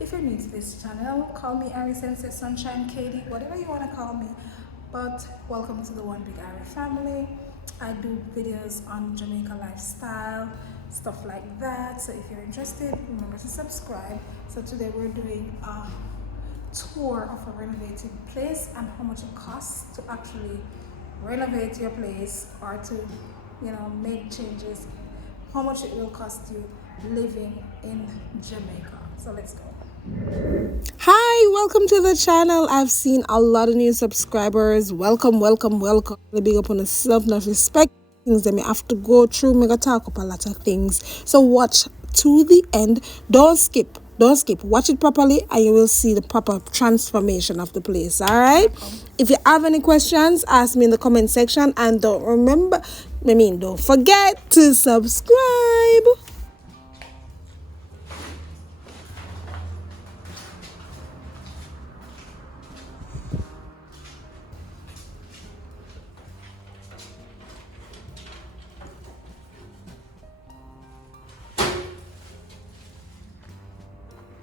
If you're new to this channel, call me Irie Sensei, Sunshine, Katie, whatever you want to call me. But welcome to the One Big Irie family. I do videos on Jamaica lifestyle, stuff like that. So if you're interested, remember to subscribe. So today we're doing a tour of a renovated place and how much it costs to actually renovate your place or to, make changes, how much it will cost you living in Jamaica. So let's go. Hi, welcome to the channel. I've seen a lot of new subscribers. Welcome. The big up on yourself, not respect things that may have to go through. Me gonna talk up a lot of things. So watch to the end. Don't skip. Watch it properly and you will see the proper transformation of the place. Alright? If you have any questions, ask me in the comment section, and don't forget to subscribe.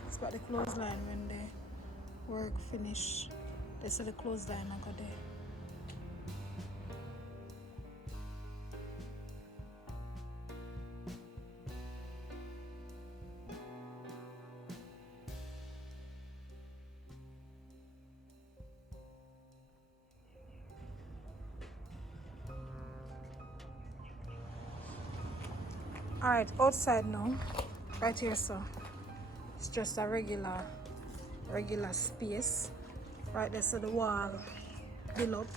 It's about the clothesline when the work finish. They say the clothesline I got there. Alright, outside now, right here, so it's just a regular space. Right there, so the wall build up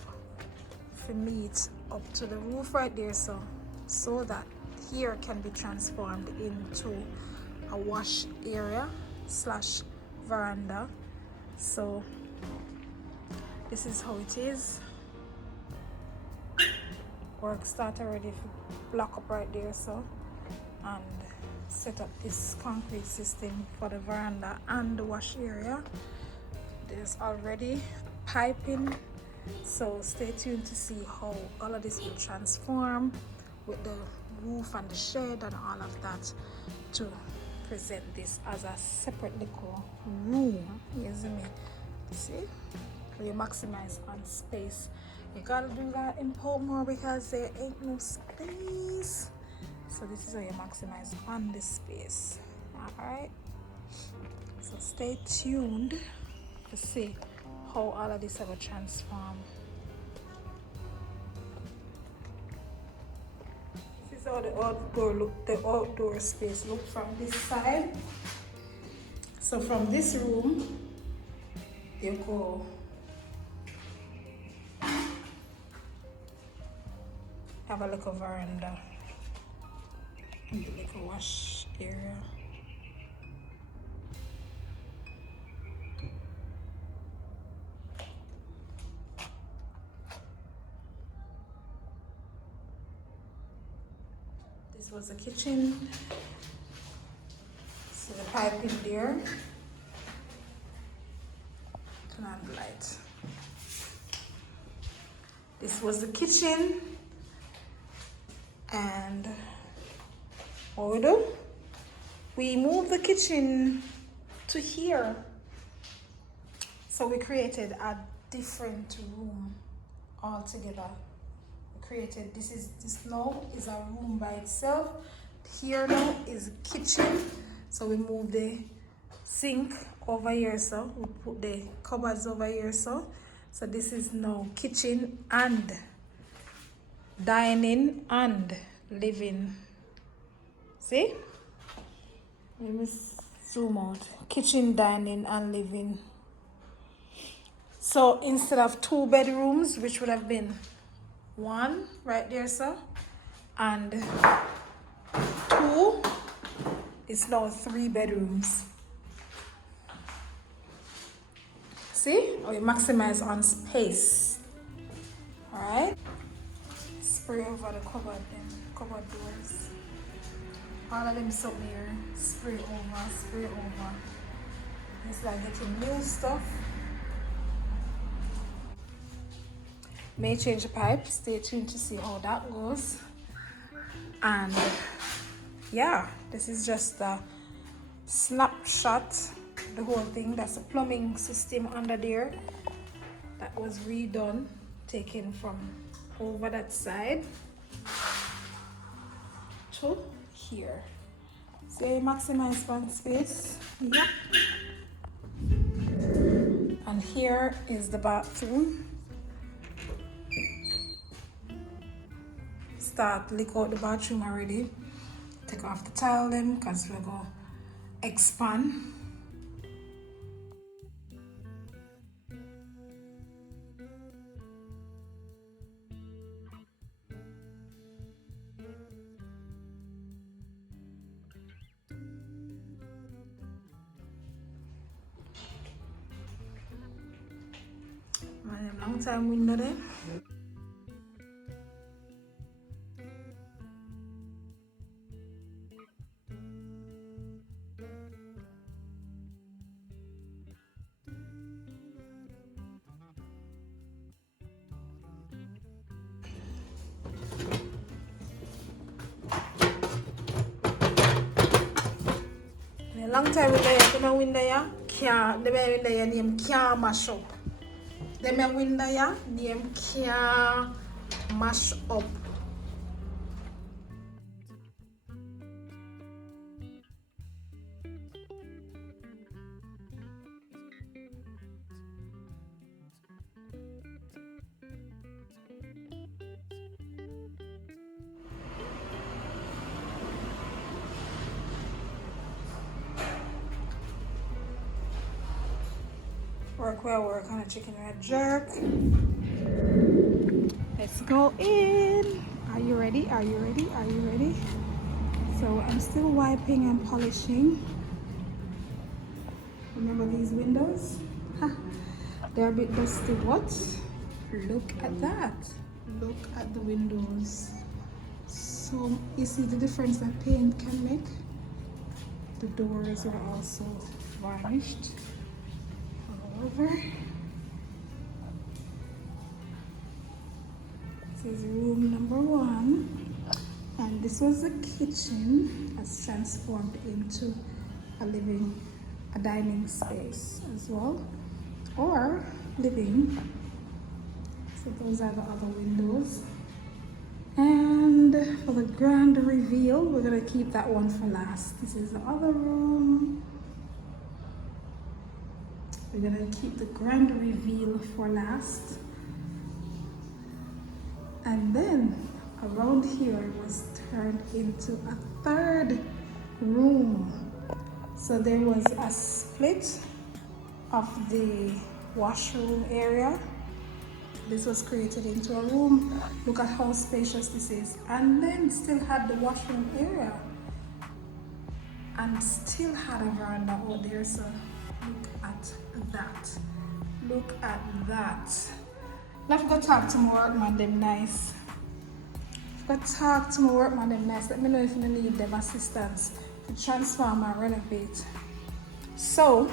for meet up to the roof right there, so that here can be transformed into a wash area / veranda. So this is how it is. Work start already for block up right there, so, and set up this concrete system for the veranda and the wash area. There's already piping, so stay tuned to see how all of this will transform with the roof and the shed and all of that to present this as a separate little room. You see me? See? You maximize on space. You gotta do that in Portmore because there ain't no space. So this is how you maximize on the space. Alright? So stay tuned to see how all of this will transform. This is how the outdoor space look from this side. So from this room, you go have a little veranda and the little wash area. This was the kitchen. See the pipe in there. Turn on the light. This was the kitchen. And what we do? We move the kitchen to here. So we created a different room altogether. This now is a room by itself. Here now is kitchen. So we move the sink over here, so we put the cupboards over here, so this is now kitchen and dining and living. See? Let me zoom out. Kitchen, dining and living. So instead of 2 bedrooms, which would have been 1 right there, so, and 2, it's now 3 bedrooms. See? Or you maximize on space. Alright? Spray over the cupboard doors. All of them some here. Spray over. It's like getting new stuff. May change the pipe. Stay tuned to see how that goes. And yeah, this is just a snapshot the whole thing. That's the plumbing system under there that was redone, taken from over that side to here. So you maximize fan space. Yep. And here is the bathroom. Start lick out the bathroom already. Take off the tile them because we're going to expand. Long time window there. Long time window here, the window here can't, the window here name can't mash up. The window here name can't mash up. Work on a chicken red jerk. Let's go in. Are you ready? Are you ready? Are you ready? So I'm still wiping and polishing. Remember these windows? They're a bit dusty. What? Look at that. Look at the windows. So you see the difference that paint can make? The doors are also varnished all over. This is room number 1, and this was the kitchen that's transformed into a dining space as well, or living. So those are the other windows. And for the grand reveal, we're gonna keep that one for last. This is the other room. We're gonna keep the grand reveal for last. And then around here was turned into a third room. So there was a split of the washroom area. This was created into a room. Look at how spacious this is. And then still had the washroom area. And still had a veranda out there. So look at that. Look at that. Let's go talk to my workman, them nice. Let's go talk to my workman, them nice. Let me know if you need them assistance to transform and renovate. So,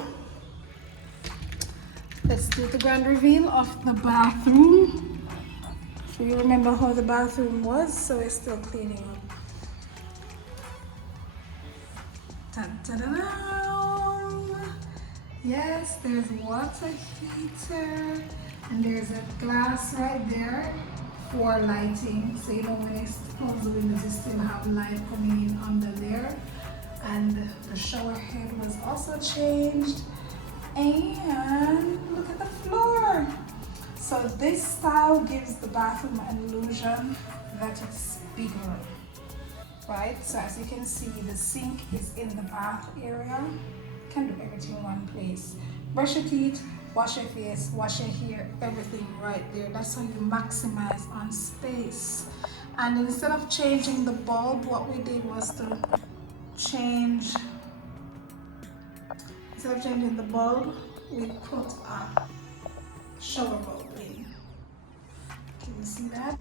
let's do the grand reveal of the bathroom. So you remember how the bathroom was, so it's still cleaning up. Ta-da-da-da! Yes, there's water heater. And there's a glass right there for lighting. So you know when it's close the windows, you still have light coming in under there. And the shower head was also changed. And look at the floor. So this style gives the bathroom an illusion that it's bigger. Right? So as you can see, the sink is in the bath area. You can do everything in one place. Brush your teeth, wash your face, wash your hair, everything right there. That's how you maximize on space. And instead of changing the bulb, what we did was to change, instead of changing the bulb, we put a shower bulb in. Can you see that?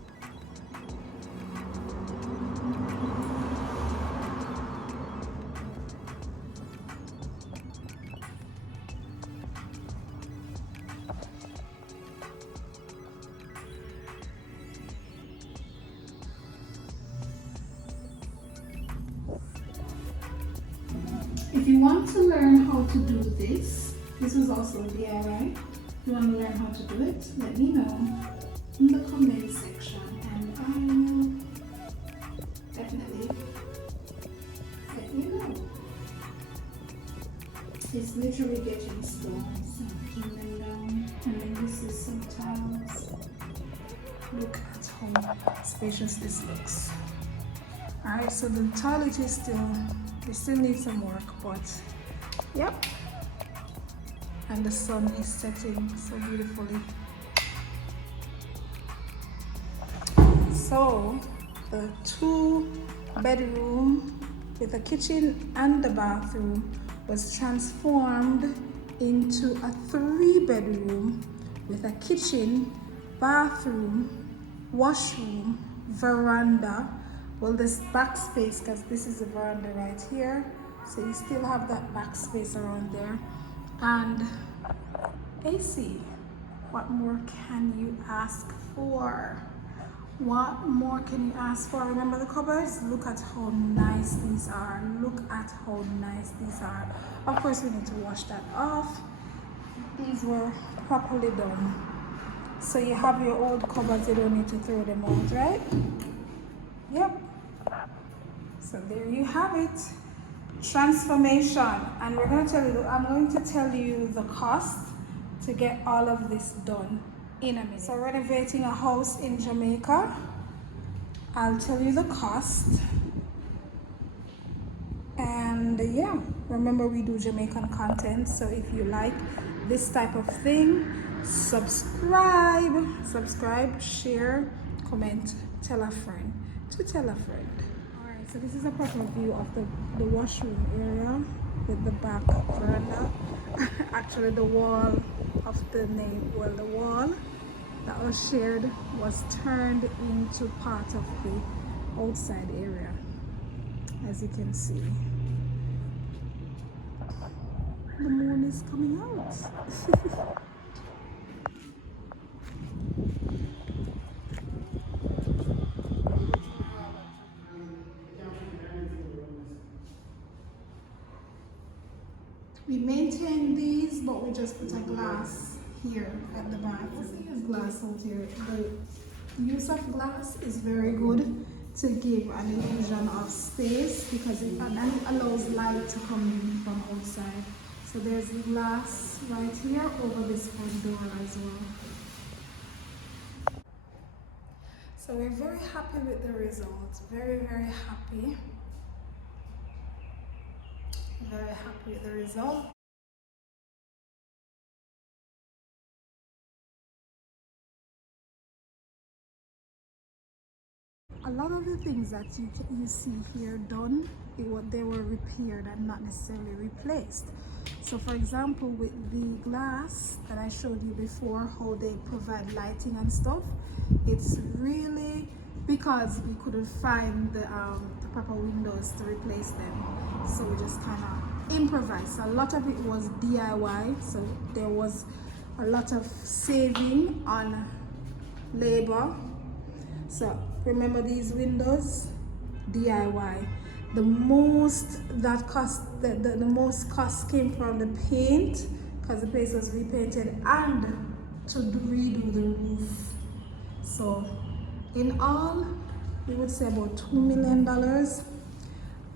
If you want to learn how to do this, This was also DIY. If you want to learn how to do it, let me know in the comment section, and I will definitely let you know. It's literally getting stones and putting them down, and then this is some tiles. Look at how spacious this looks. Alright, so the toilet is still, we still need some work, but yep. And the sun is setting so beautifully. So the 2-bedroom with a kitchen and the bathroom was transformed into a 3-bedroom with a kitchen, bathroom, washroom, veranda. Well, this back space, because this is the veranda right here, so you still have that back space around there, and AC. What more can you ask for? What more can you ask for? Remember the cupboards? Look at how nice these are. Look at how nice these are. Of course, we need to wash that off. These were properly done. So you have your old cupboards, you don't need to throw them out, right? Yep. So there you have it. Transformation. And we're going to tell you, I'm going to tell you the cost to get all of this done in a minute. So renovating a house in Jamaica, I'll tell you the cost. And yeah, remember we do Jamaican content, so if you like this type of thing, subscribe, share, comment, tell a friend to tell a friend. All right, so this is a proper view of the washroom area with the back veranda. Actually, the wall of the wall that was shared was turned into part of the outside area, as you can see. The moon is coming out. We maintain these, but we just put a glass here at the back. There's glass out here. The use of glass is very good to give an illusion of space, because it allows light to come in from outside. So there's glass right here over this front door as well. So we're very happy with the results. Very, very happy. Very happy with the result. A lot of the things that you see here done, they were repaired and not necessarily replaced. So for example, with the glass that I showed you before, how they provide lighting and stuff, it's really because we couldn't find the proper windows to replace them. So we just kind of improvised. So a lot of it was DIY, so there was a lot of saving on labor. So remember these windows, DIY. The most that cost, the most cost came from the paint, because the place was repainted, and to redo the roof. So in all, we would say about $2 million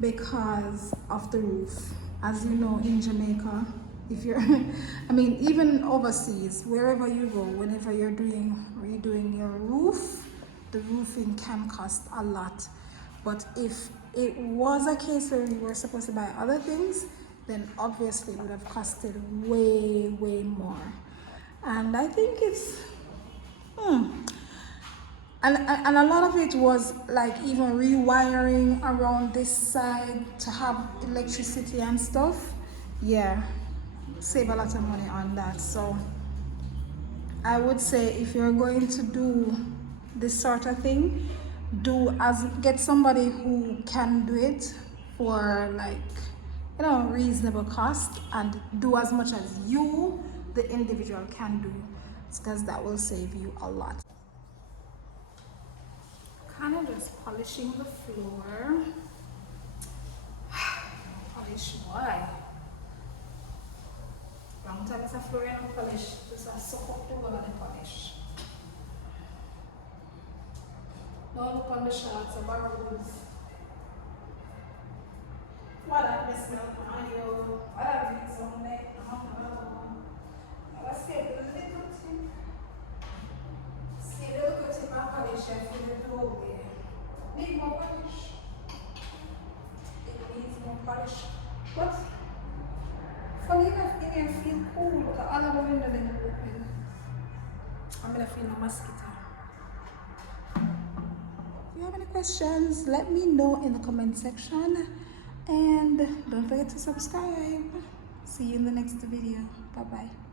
because of the roof. As you know, in Jamaica, if you're, I mean, even overseas, wherever you go, whenever you're redoing your roof, the roofing can cost a lot. But if it was a case where we were supposed to buy other things, then obviously it would have costed way, way more. And I think it's, and a lot of it was like even rewiring around this side to have electricity and stuff. Yeah, save a lot of money on that. So I would say if you're going to do this sort of thing, get somebody who can do it for, like, reasonable cost, and do as much as you, the individual, can do, because that will save you a lot. Kind of just polishing the floor. Polish why? long time it's a Florian polish. This is suck up the whole of the polish. Now look on the shots of our woods. What that mess me up on you? What that makes on neck? Let's get a little thing. See the little tip of polish I feel it over there. Need more polish. It needs more polish. But funny enough, it can feel cool because all of the window then open. I'm gonna feel a mosquito. If you have any questions, let me know in the comment section. And don't forget to subscribe. See you in the next video. Bye bye.